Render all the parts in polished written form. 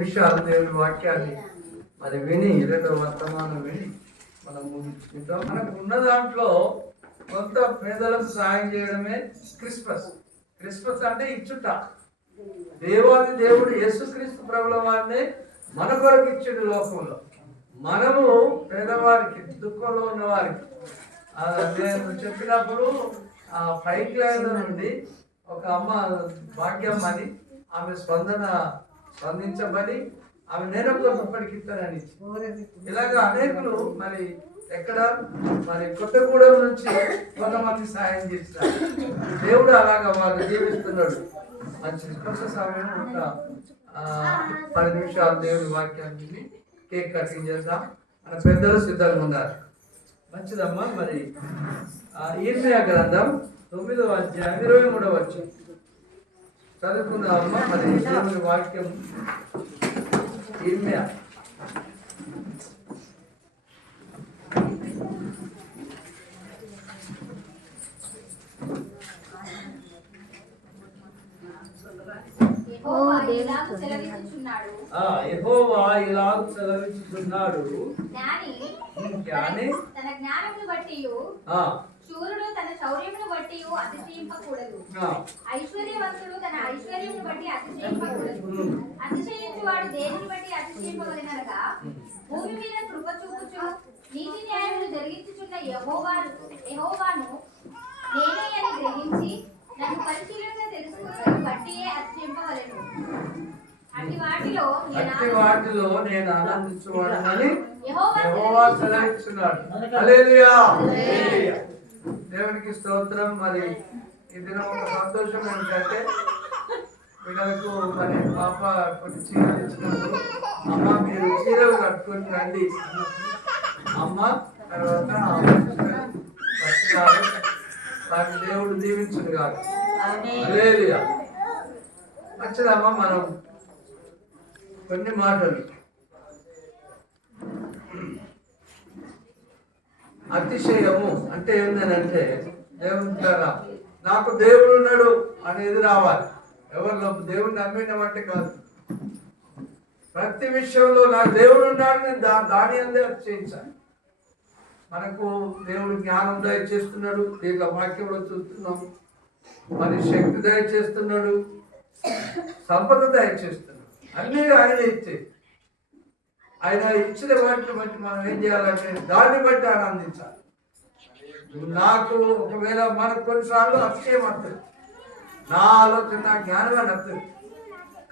విషయాలు దేవుడి వాక్యాన్ని మరి విని రెండవ వర్తమానం విని మనం ముగించుకుంటాం. మనకు ఉన్న దాంట్లో కొంత పేదలకు సాయం చేయడమే క్రిస్మస్. క్రిస్మస్ అంటే ఇచ్చుట. దేవాది దేవుడు యేసుక్రీస్తు ప్రభుల వారిని మన కొరకు ఇచ్చిండు లోకంలో. మనము పేదవారికి, దుఃఖంలో ఉన్న వారికి. నేను చెప్పినప్పుడు పైకి క్లాస్ నుండి ఒక అమ్మ భాగ్యమ్మ అని ఆమె స్పందించబడి ఆమె నేనొక ముప్పటికి ఇస్తానని ఇలాగా అనేకులు మరి ఎక్కడ మరి కొత్తగూడెం నుంచి కొంతమంది సాయం చేస్తారు. దేవుడు అలాగా వాళ్ళు జీవిస్తున్నాడు. మంచి కొంత సమయం ఒక 10 నిమిషాలు దేవుడి వాక్యాన్ని కేక్ కటింగ్ చేద్దాం. మన పెద్దలు సిద్ధంగా ఉన్నారు. మంచిదమ్మా. మరి ఇర్మియా గ్రంథం 9వ అధ్యాయం 23వ వచనం చదువుకుందామమ్మా. మరి దేవుని వాక్యం ఇర్మియా యెహోవా ఇలాగు సెలవిస్తున్నాడు, జ్ఞాని తన జ్ఞానమును బట్టి శూరుడు తన శౌర్యమును బట్టి అతిశయింపకూడదు, ఐశ్వర్యవంతుడు తన ఐశ్వర్యమును బట్టి అతిశయింపకూడదు. అతిశయించువాడు దేనిని బట్టి అతిశయింపగలిగినగా భూమి మీద కృప చూపుచు నీతి న్యాయములు జరిగించుచున్న యెహోవాను నేనే అని గ్రహించి నన్ను పరిశీలనగా తెలుసుకున్నది బట్టియే అతిశయింపవలెను. అట్టి వాటిలో నేను ఆనందించువాడనని యెహోవా సెలవిస్తున్నాడు. హల్లెలూయా. దేవునికి స్తోత్రం. మరి ఈ దినం ఒక సంతోషం ఏంటంటే పిల్లలకు మరి పాప కొన్ని చీరలు ఇచ్చినప్పుడు అమ్మ మీరు చీరలు కట్టుకొని రండి అమ్మ. తర్వాత దాన్ని దేవుడు దీవించుడు కాదు. హల్లెలూయా. మంచిదమ్మా. మనం కొన్ని మాటలు అతిశయము అంటే ఏంటంటే దేవుని ద్వారా నాకు దేవుడు ఉన్నాడు అనేది రావాలి. ఎవరిలో దేవుడిని నమ్మినమంటే కాదు. ప్రతి విషయంలో నాకు దేవుడు ఉన్నాడు నేను దాని అందే అతిశయించాలి. మనకు దేవుడు జ్ఞానం దయచేస్తున్నాడు. దీంట్లో వాక్యంలో చూస్తున్నాం. మరి శక్తి దయచేస్తున్నాడు, సంపద దయచేస్తున్నాడు. అన్నీ ఆయన ఇచ్చే. ఆయన ఇచ్చిన వాటిని బట్టి మనం ఏం చేయాలంటే దాన్ని బట్టి ఆనందించాలి. నాకు ఒకవేళ మనకు కొన్నిసార్లు అతిశయం వస్తుంది, నా ఆలోచన నా జ్ఞానం అని వస్తుంది.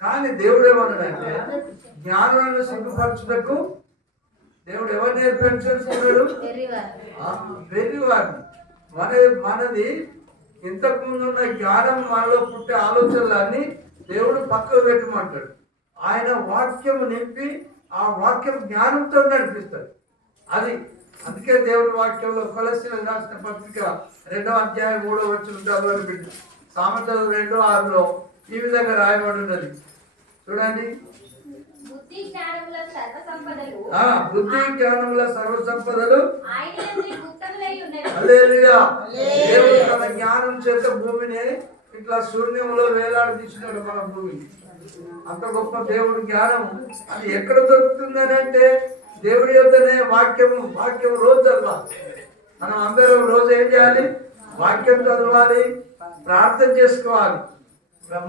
కానీ దేవుడు ఏమన్నాడంటే జ్ఞానాన్ని సిగ్గుపరచుటకు దేవుడు ఎవరు నేర్పించేస్తున్నాడు? వెర్రివారిని. మనది ఇంతకు ముందు ఉన్న జ్ఞానం మనలో పుట్టే ఆలోచనలన్నీ దేవుడు పక్కకు పెట్టమంటాడు. ఆయన వాక్యము నింపి ఆ వాక్యం జ్ఞానంతో నడిపిస్తాడు. అది అందుకే దేవుడి వాక్యంలో కొలస్సీలకు రాసిన పత్రిక 2వ అధ్యాయం 3వ వచనం సామెతలు 2:6లో ఈ విధంగా రాయబడి ఉన్నది. చూడండి. బుద్ధి జ్ఞానముల సర్వ సంపదలు హల్లెలూయా. దేవుడు తన జ్ఞానం చేత భూమిని ఇట్లా శూన్యంలో వేలాడదీసినాడు. మన భూమిని అంత గొప్ప దేవుడి జ్ఞానం. అది ఎక్కడ దొరుకుతుందని అంటే దేవుడి యొద్దనే వాక్యం రోజు చదవాలి. మనం అందరం రోజు ఏం చేయాలి? వాక్యం చదవాలి, ప్రార్థన చేసుకోవాలి.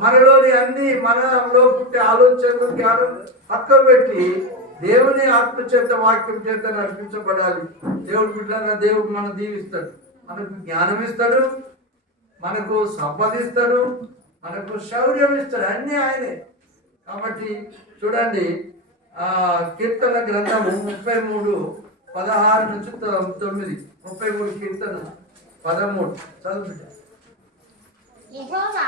మనలోని అన్ని మనలో పుట్టే ఆలోచనలు జ్ఞానం పక్కన పెట్టి దేవుని ఆత్మ చేత వాక్యం చేత నడిపించబడాలి. దేవుడు బిడ్డగా దేవుడు మనం దీవిస్తాడు, మనకు జ్ఞానం ఇస్తాడు, మనకు సంపాదిస్తాడు, మనకు శౌర్యం ఇస్తాడు. అన్నీ ఆయనే. కాబట్టి చూడండి, కీర్తన గ్రంథము 33:16 నుంచి 9. 33 కీర్తన 13 చదువు. యెహోవా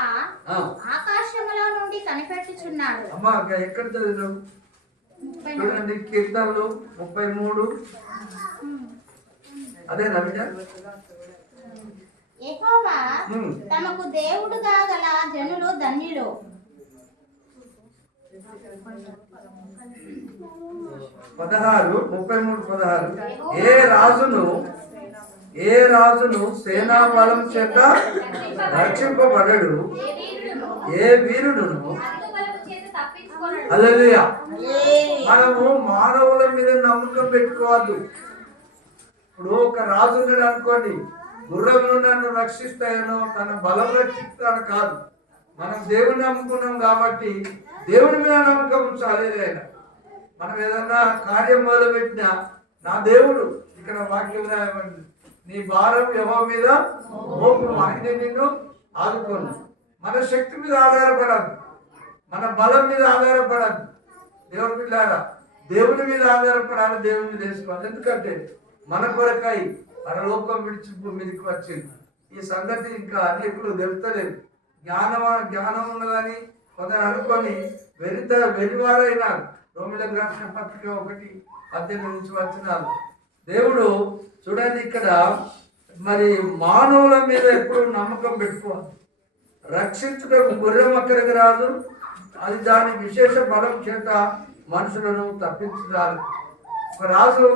ఆకాశములో నుండి కనిపెట్టుచున్నాడు. అమ్మా ఎక్కడ చదివావు? చూడండి కీర్తనలు 33. అదేనా బిడ్డ? యెహోవా తమకు దేవుడుగా గల జనులు ధన్యులు. 33:16 ఏ రాజును సేనా బలం చేత రక్షింపబడడు, ఏ వీరుడును హల్లెలూయా. మనము మానవుల మీద నమ్మకం పెట్టుకోవద్దు. ఇప్పుడు ఒక రాజు ఉన్నాడు అనుకోండి, గుర్రములు నన్ను రక్షిస్తాయనో తన బలం రక్షిస్తాను కాదు. మనం దేవుని నమ్ముకున్నాం కాబట్టి దేవుని మీద నమ్మకం ఉంచాలి. ఆయన మనం ఏదన్నా కార్యం మొదలుపెట్టినా నా దేవుడు, ఇక్కడ వాక్యం రాయమండి, నీ భారం యెహోవా మీద మోపు, ఆయన నిన్ను ఆదుకోను. మన శక్తి మీద ఆధారపడదు, మన బలం మీద ఆధారపడదు. దేవుని పిల్లారా, దేవుని మీద ఆధారపడాలి, దేవుని మీద వేసుకోవాలి. ఎందుకంటే మన కొరకై పరలోకం విడిచి భూమి మీదకి వచ్చింది. ఈ సంగతి ఇంకా అనేకులు తెలుస్తలేదు. జ్ఞానం ఉన్నదని కొందరు అనుకొని వెరివారైనారు. రోమిలకు రాసిన పత్రిక 1:18 నుంచి వచ్చినారు. దేవుడు చూడండి, ఇక్కడ మరి మానవుల మీద ఎప్పుడు నమ్మకం పెట్టుకోవాలి. రక్షించుటకు గుర్రం అక్కడికి రాదు, అది దాని విశేష బలం చేత మనుషులను తప్పించాలి. ఒక రాజు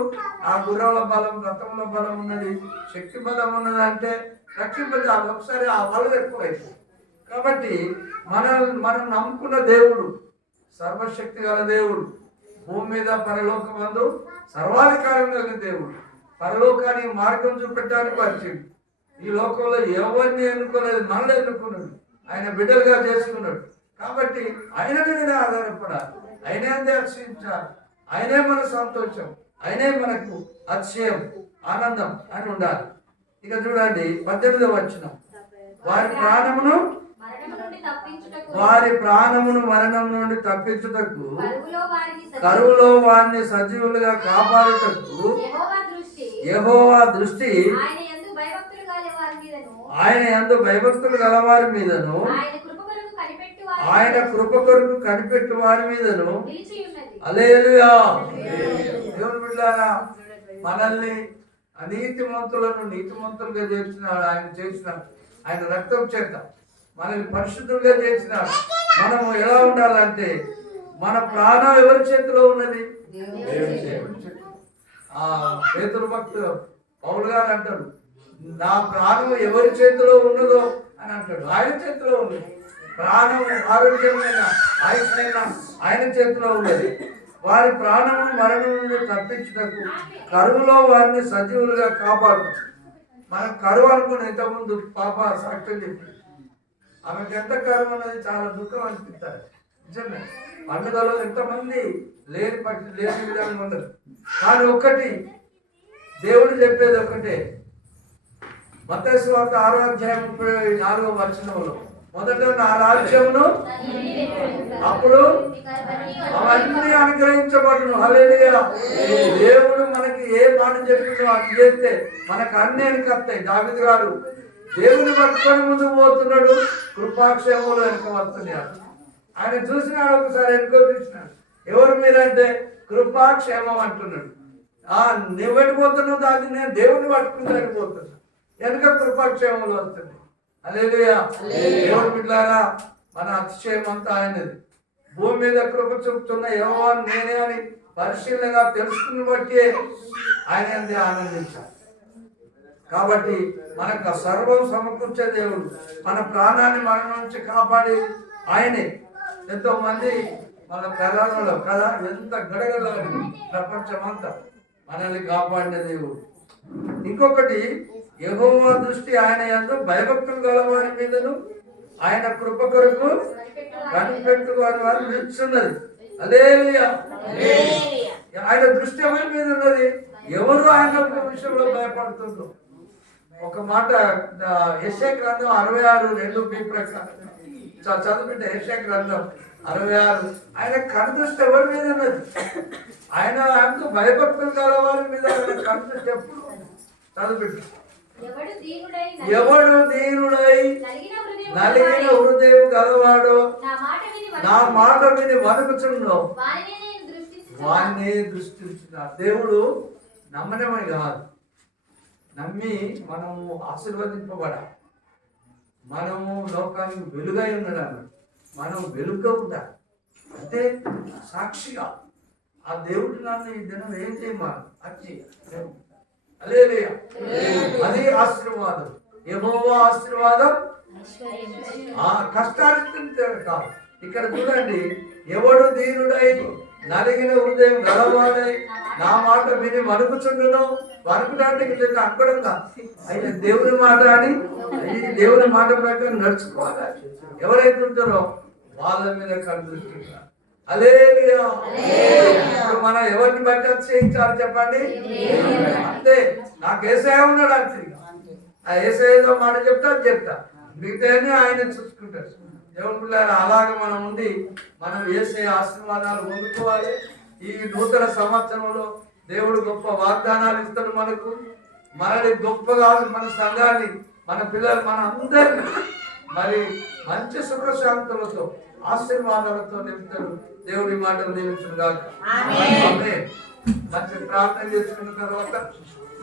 ఆ గుర్రముల బలం, రథముల బలం ఉన్నది, శక్తి బలం ఉన్నది అంటే రక్షించాలి. ఒకసారి ఆ బలం ఎక్కువైంది. కాబట్టి మనం నమ్ముకున్న దేవుడు సర్వశక్తి గల దేవుడు, భూమి మీద పరలోకమందు సర్వాధికారం కలిగిన దేవుడు. పరలోకానికి మార్గం చూపెట్టడానికి వచ్చింది. ఈ లోకంలో ఎవరిని ఎన్నుకోలేదు, మనల్ని ఎన్నుకున్నాడు, ఆయన బిడ్డలుగా చేసుకున్నాడు. కాబట్టి ఆయన మీదనే ఆధారపడాలి, ఆయనే దర్శించాలి, ఆయనే మన సంతోషం, ఆయనే మనకు అతిశయం, ఆనందం అని ఉండాలి. ఇక చూడండి 18వ వచనం, వారి ప్రాణమును మరణం నుండి తప్పించుటకు, కరువులో వారిని సజీవులుగా కాపాడుటకు యెహోవా దృష్టి ఆయన యందు భయభక్తులు గలవారి మీదను, ఆయన కృప కొరకు కనిపెట్టు వారి మీదను. హల్లెలూయా. దేవుని బిడ్డలారా, మనల్ని అనీతిమంతులను నీతిమంతులుగా చేసినాడు. ఆయన రక్తం చేత మనల్ని పరిశుద్ధులుగా చేసినాడు. మనము ఎలా ఉండాలంటే, మన ప్రాణం ఎవరి చేతిలో ఉన్నది? పేతురు భక్తుడు పౌలు గారు అంటాడు, నా ప్రాణం ఎవరి చేతిలో ఉన్నదో అని అంటాడు. ఆయన చేతిలో ఉన్నది ప్రాణం, ఆరోగ్యమైన ఆయుషైన ఆయన చేతిలో ఉన్నది. వారి ప్రాణమును మరణం నుండి తప్పించుటకు కరువులో వారిని సజీవులుగా కాపాడు. మనం కరువు అనుకుని ఇంతకుముందు పాప సాక్ష్యం చెప్పి, ఆమెకు ఎంత కరువు ఉన్నది, చాలా దుఃఖం అనిపిస్తారు. నిజమే, పండుగలో ఎంతమంది లేని విధంగా ఉండదు. కానీ ఒక్కటి దేవుడు చెప్పేది ఒకటే, మత్తయి సువార్త 6:34 వచనంలో, మొదట నా రాజ్యమును అప్పుడు అవన్నీ అనుగ్రహించబడును. హల్లెలూయా. దేవుడు మనకి ఏ మాట చెప్పిందో అది చేస్తే మనకు అన్ని వెనకత్తాయి. దావీదు గారు దేవుని పట్టుకొని ముందు పోతున్నాడు, కృపాక్షేమంలో వెనక వస్తున్నాడు. ఆయన చూసినాడు, ఒకసారి వెనుక చూసినాడు. ఎవరు మీరంటే కృపాక్షేమం అంటున్నాడు. నువ్వు వెళ్ళిపోతున్నావు, దాన్ని నేను దేవుని పట్టుకుని వెళ్ళిపోతున్నా, వెనుక కృపాక్షేమంలో వస్తుంది. హల్లెలూయా. దేవుని బిడ్డలారా, మన అతిశయం అంతా ఆయనది. భూమి మీద కృప చూపుతున్న యెహోవా నేనే అని పరిశీలనగా తెలుసుకుని బట్టి ఆయన ఆనందించాలి. కాబట్టి మనకు సర్వం సమకూర్చే దేవుడు, మన ప్రాణాన్ని మరణం నుంచి కాపాడి ఆయనే. ఎంతో మంది మన కళలో కదా ఎంత గడగలాడి ప్రపంచమంతా మనల్ని కాపాడిన దేవుడు. ఇంకొకటి, యెహోవా దృష్టి ఆయన యందు భయభక్తులు గలవారి మీదను, ఆయన కృప కొరకు కనిపెట్టుకోని వారు నిలుచున్నది. హల్లెలూయా. ఆయన దృష్టి ఎవరి మీద ఉన్నది? ఎవరు ఆయన విషయంలో భయపడుతుండ్రు. ఒక మాట యెషయా గ్రంథం 66:2 ప్రకారం చదువుకుంటే, యెషయా గ్రంథం 66, ఆయన కనుదృష్టి ఎవరి మీద ఉన్నది? ఆయన అంటూ భయభక్తులు గలవారి మీద ఆయన కనుదృష్టి ఎప్పుడు చదువుకుంటు. ఎవడు దీనుడై నలిగిన హృదయం గలవాడో, నా మాట విని వణుకుచుండో వాణ్ణి దృష్టించున్నాడు. దేవుడు నమ్మడమే కాదు, నమ్మి మనము ఆశీర్వదింపబడాలి. మనము లోకానికి వెలుగై ఉండడం, మనం వెలుగుగా ఉండాలి. అంటే సాక్షిగా ఆ దేవుడు నన్ను ఈ దినం ఏం చేయమని వచ్చి, అది ఆశీర్వాదం. యెహోవా ఆశీర్వాదం కష్టాన్ని కాదు, ఇక్కడ చూడండి, ఎవడు దీనుడై నలిగిన హృదయం గలవాడై నా మాట విని వణుకుచుండును. వణుకుడానికి ఇట్లా అనుకోవడంగా అయితే దేవుని మాట అని ఈ దేవుని మాట ప్రకారం నడుచుకోవాలి. ఎవరైతే ఉంటారో వాళ్ళ మీద కనిపిస్తున్నారు. హల్లెలూయా. ఇప్పుడు మనం ఎవరిని బట్టి అతిశయించాలి చెప్పండి? అంతే. నాకు యేసయ్య ఉన్నాడు అంతే. ఆ యేసయ్యతో మాట చెప్తా మిగతాన్ని ఆయన చూసుకుంటారు. దేవుని పిల్లలు అలాగే మనం ఉండి మనం యేసయ్య ఆశీర్వాదాలు పొందుకోవాలి. ఈ నూతన సంవత్సరంలో దేవుడు గొప్ప వాగ్దానాలు ఇస్తాడు మనకు. మనని గొప్పగా మన సంఘాన్ని, మన పిల్లలు, మన అందరినీ మరి మంచి సుఖశాంతులతో ఆశీర్వాదాలతో నింపుతాడు. దేవుడి మాటలు దీవించుగాక. ఆమేన్. మంచి ప్రార్థన చేసుకున్న తర్వాత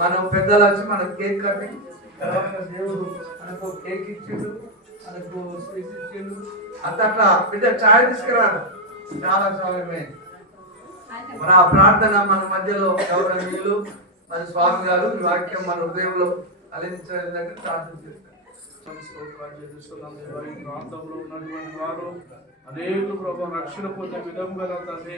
మనం పెద్దలు వచ్చి మన కేక్ కటింగ్ తర్వాత దేవుడు మనకు కేక్ ఇచ్చిండు, మనకు స్వీట్ ఇచ్చిండు. అంతట్లా బిడ్డ ఛాయ్ తీసుకురాడు. చాలా సమయమైంది. మన ఆ ప్రార్థన మన మధ్యలో గౌరవనీయులు మన స్వామి గారు ఈ వాక్యం మన హృదయంలో అలించాలని ప్రార్థన చేస్తారు. ఈ ప్రాంతంలో ఉన్నటువంటి వారు అనేక ప్రభు రక్షణ పొందే విధంగా నా తండ్రి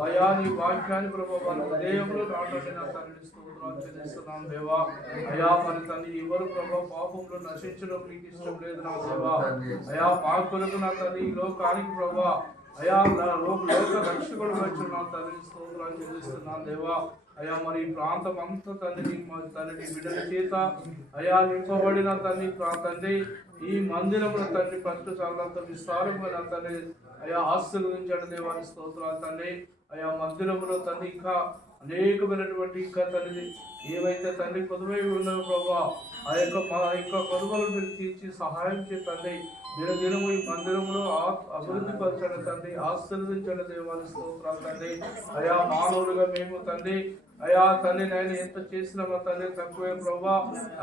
భయాన్ని వాక్యాన్ని ప్రభు వాళ్ళ హృదయంలో నాటండి నా తండ్రి స్తోత్రాలు చెల్లిస్తున్నాం దేవా. అయా మన తండ్రి ఎవరు ప్రభు పాపంలో నశించడం మీకు ఇష్టం లేదు నా దేవా. అయా పాకులకు నా తండ్రి ఈ లోకానికి ప్రభు అయా లోక రక్షకుడు వచ్చున్నాం తండ్రి స్తోత్రాలు చెల్లిస్తున్నాం దేవా. అయా మరి ఈ ప్రాంతం అంతా తండ్రి తండ్రి బిడ్డల చేత అయా నింపబడిన తండ్రి ఈ మందిరంలో తండ్రి ఫస్ట్ చాలా విస్తారంగా నా తండ్రి అయా ఆశీర్వదించండి దేవాని స్తోత్రాలు తండ్రి. అయా మందిరంలో తండ్రి ఇంకా అనేకమైనటువంటి ఇంకా తండ్రి ఏవైతే తండ్రి కొదువై ఉన్నాయో ప్రభా ఆ యొక్క కొదువలు మీరు తీర్చి సహాయం చేయండి. దినదినము ఈ మందిరంలో అభివృద్ధి పరచండి తండ్రి, ఆశీర్వదించండి దేవాని స్తోత్రాలు తండ్రి. అయా మానవులుగా మేము తండ్రి అయా తండ్రి నేను ఎంత చేసినా మా తండ్రి తక్కువే ప్రభా.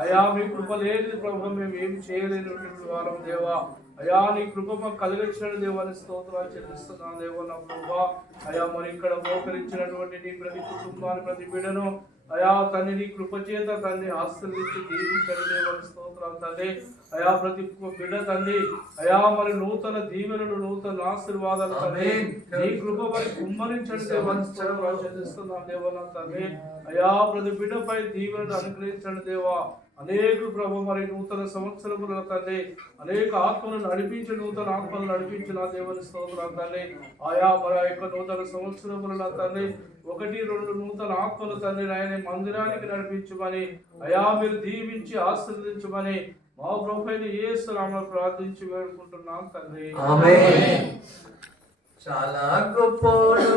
అయా మీ కృప లేని ప్రభు మేము ఏమి చేయలేనటువంటి వారం దేవా. అయా నీ కృప మాకు కలిగించిన దేవాని స్తోత్రాలు చెల్లిస్తున్నాను దేవా నా ప్రభా. అయా మరి ఇక్కడ మోకరించినటువంటి నీ ప్రతి కుటుంబాన్ని ప్రతి బిడ్డను అయా తండ్రి నీ కృప చేత తండ్రి ఆశీర్వదించి దీవించండి దేవాని స్తోత్రాలు తండ్రి. అయా ప్రతి బిడ్డ తండ్రి అయా మరి నూతన దీవెనలు నూతన ఆశీర్వాదాలు తండ్రి నీ కృప మరి కుమ్మరించండి దేవాని స్తోత్రాలు చెల్లిస్తున్నాం దేవా నా తండ్రి. అయా ప్రతి బిడ్డపై దీవెనలు అనుగ్రహించండి దేవా. అనేక ప్రభు మరి నూతన సంవత్సరముల తండ్రి అనేక ఆత్మలను నడిపించి నూతన ఆత్మలను నడిపించిన దేవుని స్తోత్రాలు తండ్రి. ఆయా మరి యొక్క నూతన సంవత్సరముల తండ్రి 1-2 నూతన ఆత్మలు తండ్రి ఆయన మందిరానికి నడిపించమని అయా మీరు దీవించి ఆశీర్వదించమని మా ప్రభువైన యేసు నామములో ప్రార్థించి వేడుకుంటున్నాం తండ్రి. ఆమేన్. చాలా గొప్పోడు